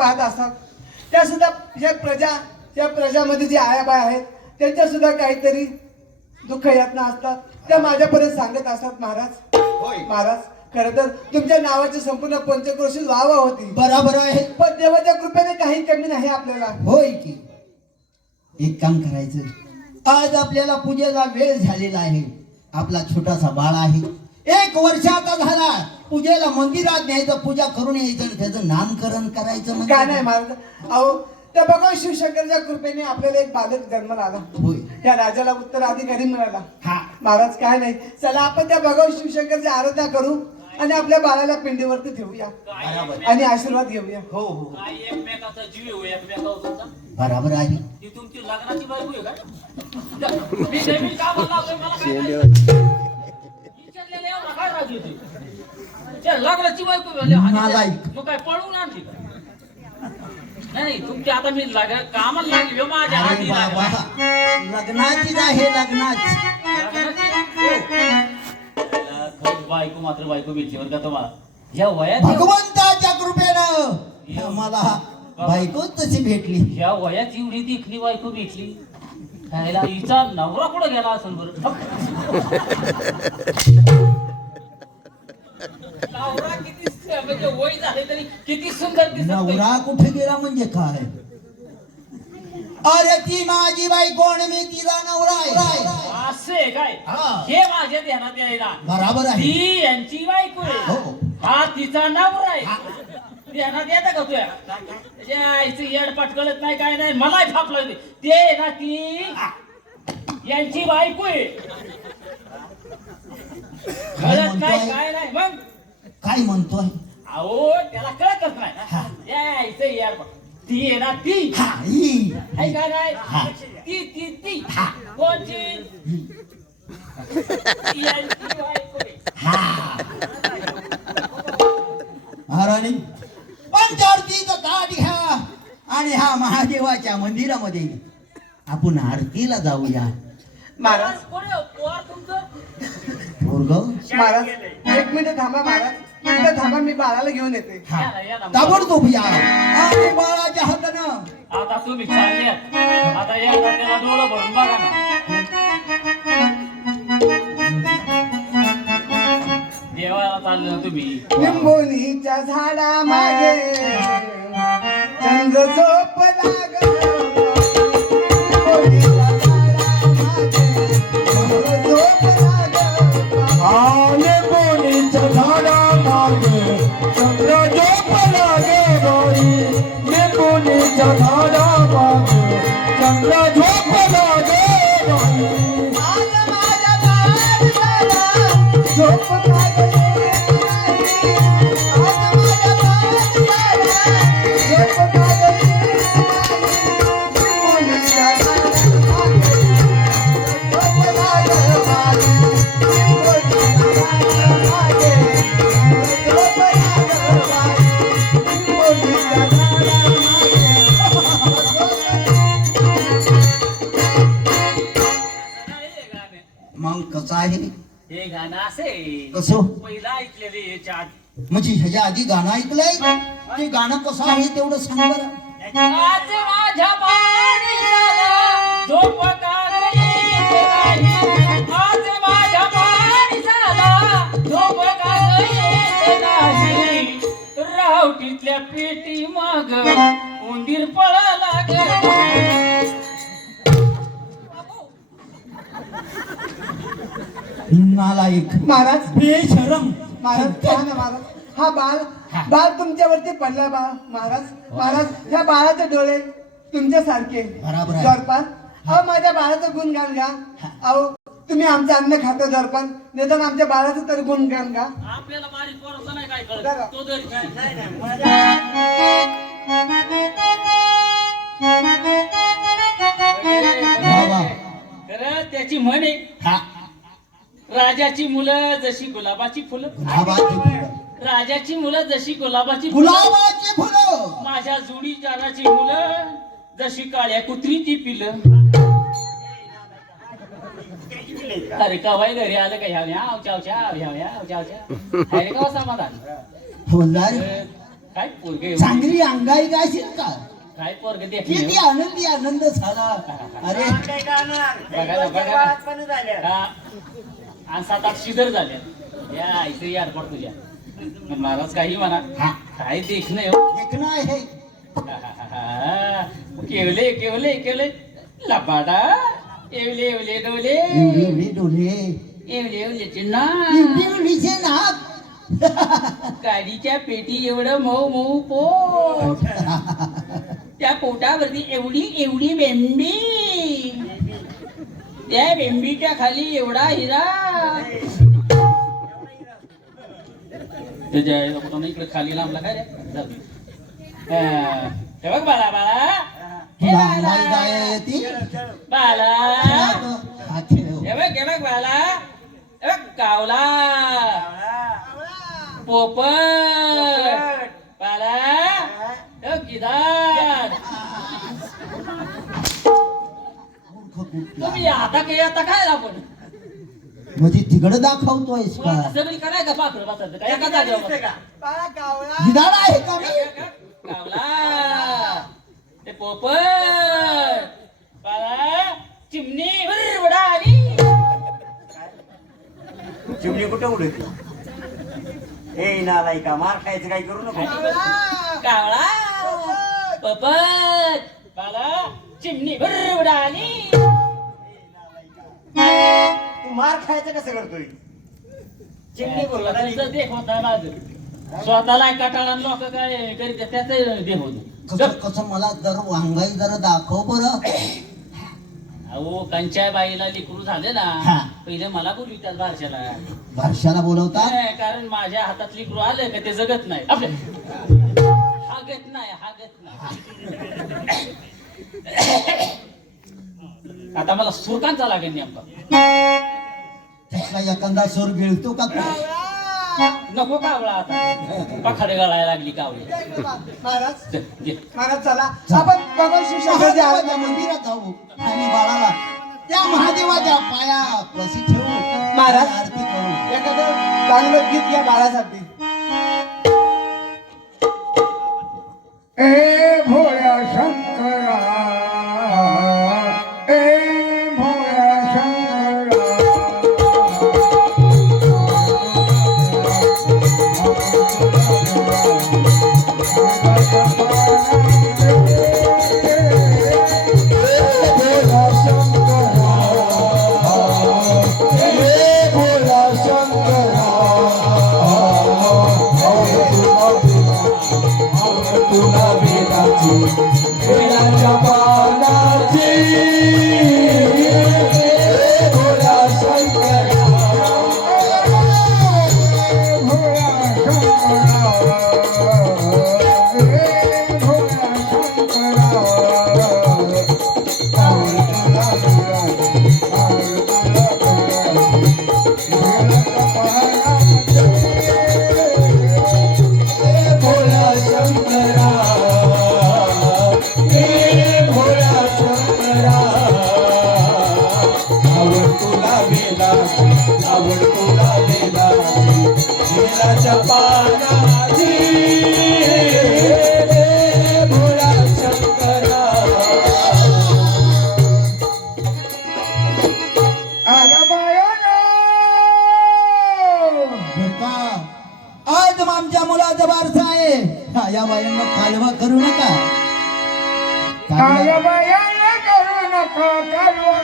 पाहत असतात त्या सुद्धा या प्रजामध्ये जी आयाबाई आहेत त्यांच्या सुद्धा काहीतरी दुःख यातना असतात त्या माझ्यापर्यंत सांगत असतात महाराज खरं तर तुमच्या नावाची संपूर्ण पंचक्रोशीत वाहवा होती. बरोबर आहे. पण देवाच्या कृपेने काही कमी नाही आपल्याला. होय की. एक काम करायचं, आज आपल्याला पूजेला वेळ झालेला आहे. आपला छोटासा बाळ आहे, 1 वर्षाचा झाला. पूजेला मंदिरात न्यायचं, पूजा करून यायचं आणि त्याचं नामकरण करायचं म्हणजे काय नाही महाराज. अहो त्या भगवान शिवशंकरच्या कृपेने आपल्याला एक बालक जन्माला आला. होय. त्या राजाला उत्तराधिकारी मिळाला. हा महाराज काय नाही, चला आपण त्या भगवान शिवशंकरची आराधना करू आणि आपल्या बाळाला पिंडीवरती ठेवूया आणि आशीर्वाद घेऊया. हो हो काय एकमेकाचा जीव आहे एकमेकाचा. बरोबर आहे. ती तुमची लग्नाची बायको आहे का? मी नेहमी का म्हणला मला काय विचारलेलं एवढा काय राजू होती त्या लग्नाची बायको मग काय पळवून आणली का? नाही तुमची आता मी कामाला लागली माझ्या अरे हाती बाबा, लग्नाचीच आहे, लग्नाची. बायको मात्र बायको भेटली बरं का तुम्हाला या वयात भगवंताच्या कृपेनं मला बायको तशी भेटली. या वयात एवढी देखणी बायको भेटली. खायला हिचा नवरा कुठे गेला असेल बरं? नवरा किती म्हणजे वय झाले तरी किती सुंदर दिसत नाही. नवरा कुठे गेला म्हणजे काय? अरे ती माझी बायको आणि मी तिचा नवरा आहे. असे काय हा. हे माझ्या ध्यानात यायला. बरोबर आहे. ती यांची बायको आहे, हो. हा तिचा नवरा आहे. ध्यानात येतं का तुझ्या आईचं येडपाट कळत नाही काय नाही. मला फापलं ते ना ती यांची बायको आहे. कळत नाही काय नाही मग काय म्हणतोय? अहो त्याला कळतच नाही. यायचं येडपाट ती आहे ना ती हा, ही. आहे का नाही? हा. ती कोणची? यांची बायको आहे. महाराणी पंचारतीचं ताट घ्या आणि हा महादेवाच्या मंदिरामध्ये आपण आरतीला जाऊया. महाराज पोर तुमचं पोरग महाराज 1 मिनिट थांबा महाराज. इथं थांबा, मी बाळाला घेऊन येते. या ना. ताबडतोब या आणि बाळाच्या हातानं आता तुम्ही चालले आता एकदा त्याला डोळं भरून बघा ना. देवाला चाललं ना तुम्ही. लिंबोनीच्या झाडा मागे चंद्र झोपला ग. लिंबोनीच्या झाडा मागे चंद्र झोपला ग. आज माझ्या बाळाला झोप लागली नाही. आज माझ्या बाळाला झोप लागली नाही. लिंबोनीच्या झाडा मागे झोपला ग बाई. लिंबोनीच्या झाडा मागे झोपला ग बाई. लिंबोनीच्या झाडा मग कसं आहे? हे गाणं असे कसं पहिला ऐकलेले याच्या आधी. म्हणजे ह्याच्या आधी गाणं ऐकलंय? ते गाणं कसं आहे तेवढं सांग बरं. आज माझ्या पाणीसाला झोप लागली नाही. आज माझ्या पाणीसाला झोप लागली नाही. रावटीतल्या पेटी माग उंदीर पळाला गेला. नालायक महाराज बेशरम. महाराज काय ना महाराज, हा बाळ तुमच्यावरती पडलाय महाराज ह्या बाळाचे डोळे तुमच्यासारखे बरोबर आहे. जरपान. अहो माझ्या बाळाचं गुणगान गा. अहो तुम्ही आमचं अन्न खाता जरपान, निदान आमच्या बाळाचं तर गुणगान गा. आपल्याला बारीक पोराचं नाही काय बघा. कळत. तो तरी बाबा खरं त्याची म्हण आहे, हा राजाची मुलं जशी गुलाबाची फुलं. गुलाबाची फुलं. राजाची मुलं जशी गुलाबाची फुलं. गुलाबाची फुलं. माझ्या जुडी जानाची मुलं जशी काळ्या कुत्रीची पिलं. अरे कवाय घरी आलं का ह्याव ह्याव चाव चाव ह्याव ह्याव चाव चाव. अरे का समाधान. हवलदार काय पोरगे चांगली अंगाई गाशील का काय पोरगे किती देखणे आनंदी आनंद झाला अरे बघा बघा हा. आणि 7-8 शिदर झाल्या या इथे एअरपोर्ट तुझ्या महाराज काही म्हणा हा. काय देखणे हो देखणं आहे केवले केवले केवले लबाडा एवले एवले डोले एवढे एवढे डोले एवले एवले चिन्ना एवढी एवढीचे नाक गाडीच्या पेटी एवढं मऊ मऊ पोट त्या पोटावरती एवढी एवढी बेंबी त्या बेंबीच्या खाली एवढा हिरा त्याच्या कुठं इकडे खाली लांबला काय रे जाऊ दे. हे बघ बाळा बाळा हे तुला बाळा. अंगाई गाय येते बाळा हा खेळ हे बघ बाळा हे बघ कावला पोपट बाळा हे बघ गिधाड तुम्ही आता काय आपण म्हणजे तिकडं दाखवतोयस का सगळी कराय का पाखरं बसायचं काय एका जागेवर बसायचं? बाळा कावळा गिधाड आहे का मी कावला ते पोपट बाळा चिमणी उडा आली चिमणी कुठं उडत ए नालाय का मार खायचं काही करू नको कावळा पोपट बाळा चिमणी उडा आली तू मार खायचं कसं करतोय चिमणी बोलला स्वतःचं देख होत नाही माझं स्वतःला कटाळा लोक काय करीत त्याच देह होत कसं कसं मला जर वांगाई जरा दाखव बरं अहो कंच्या बाईला लेकरू झाले ना हा. पहिले मला बोलू त्याच बारशाला बारशाला बोलवता नाही, कारण माझ्या हातात लेकरू आलं का ते जगत नाही आपले हागत नाही आता मला सुरकांचा लागेल नेमका त्यातला एखादा सूर गिळतो का तू? नको कावळा आता पखाडे गळायला लागली कावळी महाराज घे. महाराज चला आपण भगवान शिव शंकरजी आले महादेवाच्या मंदिरात जाऊ आणि बाळाला त्या महादेवाच्या पाया कशी ठेवू महाराज. आणि आरती करू एखादं चांगलं गीत या बाळासाठी ए भोळ्या शंकरा ए भोळ्या शंकरा आज आमच्या मुलाचा बारसा आहे या बायांना कालवा करू नका कालवा करू नका कालवा